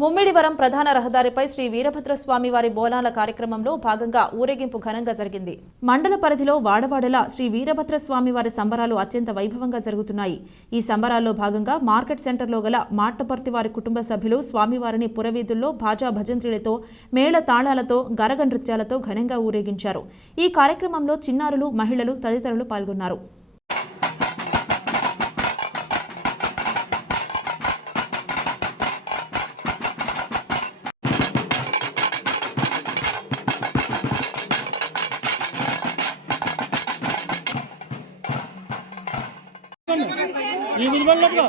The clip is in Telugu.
ముమ్మిడివరం ప్రధాన రహదారిపై శ్రీ వీరభద్రస్వామి వారి బోనాల కార్యక్రమంలో భాగంగా ఊరేగింపు ఘనంగా జరిగింది. మండల పరిధిలో వాడవాడలా శ్రీ వీరభద్రస్వామి వారి సంబరాలు అత్యంత వైభవంగా జరుగుతున్నాయి. ఈ సంబరాల్లో భాగంగా మార్కెట్ సెంటర్లో గల మాట్టపర్తి వారి కుటుంబ సభ్యులు స్వామివారిని పురవీధుల్లో భాజా భజంత్రీలతో మేళ తాళాలతో గరగ నృత్యాలతో ఘనంగా ఊరేగించారు. ఈ కార్యక్రమంలో చిన్నారులు, మహిళలు తదితరులు పాల్గొన్నారు. ఈ విధంగా